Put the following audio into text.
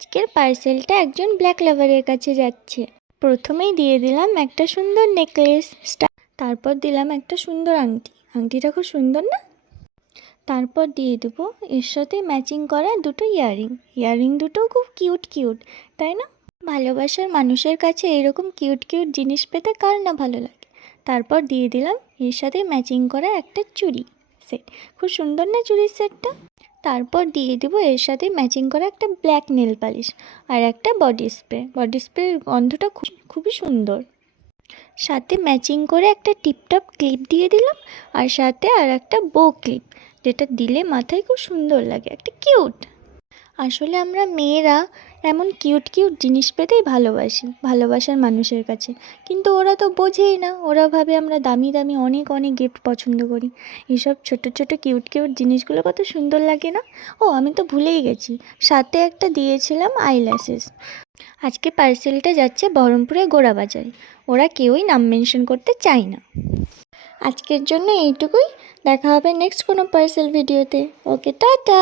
আজকের পার্সেলটা একজন ব্ল্যাক লাভারের কাছে যাচ্ছে। প্রথমেই দিয়ে দিলাম একটা সুন্দর নেকলেস, তারপর দিলাম একটা সুন্দর আংটি। আংটিটা খুব সুন্দর না? তারপর দিয়ে দেবো এর সাথে ম্যাচিং করা দুটো ইয়াররিং। ইয়াররিং দুটোও খুব কিউট কিউট, তাই না? ভালোবাসার মানুষের কাছে এরকম কিউট কিউট জিনিস পেতে কার না ভালো লাগে। তারপর দিয়ে দিলাম এর সাথে ম্যাচিং করা একটা চুড়ি সেট। খুব সুন্দর না চুড়ির সেটটা? তারপর দিয়ে দেবো এর সাথে ম্যাচিং করা একটা ব্ল্যাক নেল পালিশ আর একটা বডি স্প্রে। বডি স্প্রের গন্ধটা খুবই সুন্দর। সাথে ম্যাচিং করে একটা টিপটপ ক্লিপ দিয়ে দিলাম, আর সাথে আর একটা বো ক্লিপ, যেটা দিলে মাথায় খুব সুন্দর লাগে, একটা কিউট। আসলে আমরা মেয়েরা এমন কিউট কিউট জিনিস পেতেই ভালোবাসি ভালোবাসার মানুষের কাছে, কিন্তু ওরা তো বোঝেই না। ওরা ভাবে আমরা দামি দামি অনেক অনেক গিফট পছন্দ করি। এইসব ছোট ছোট কিউট কিউট জিনিসগুলো কত সুন্দর লাগে না? ও আমি তো ভুলেই গেছি, সাথে একটা দিয়েছিলাম আইল্যাশেস। আজকে পার্সেলটা যাচ্ছে বহরমপুরের গোড়াবাজারে। ওরা কেউই নাম মেনশন করতে চায় না। আজকের জন্য এইটুকুই। দেখা হবে নেক্সট কোনো পার্সেল ভিডিওতে। ওকে, টাটা।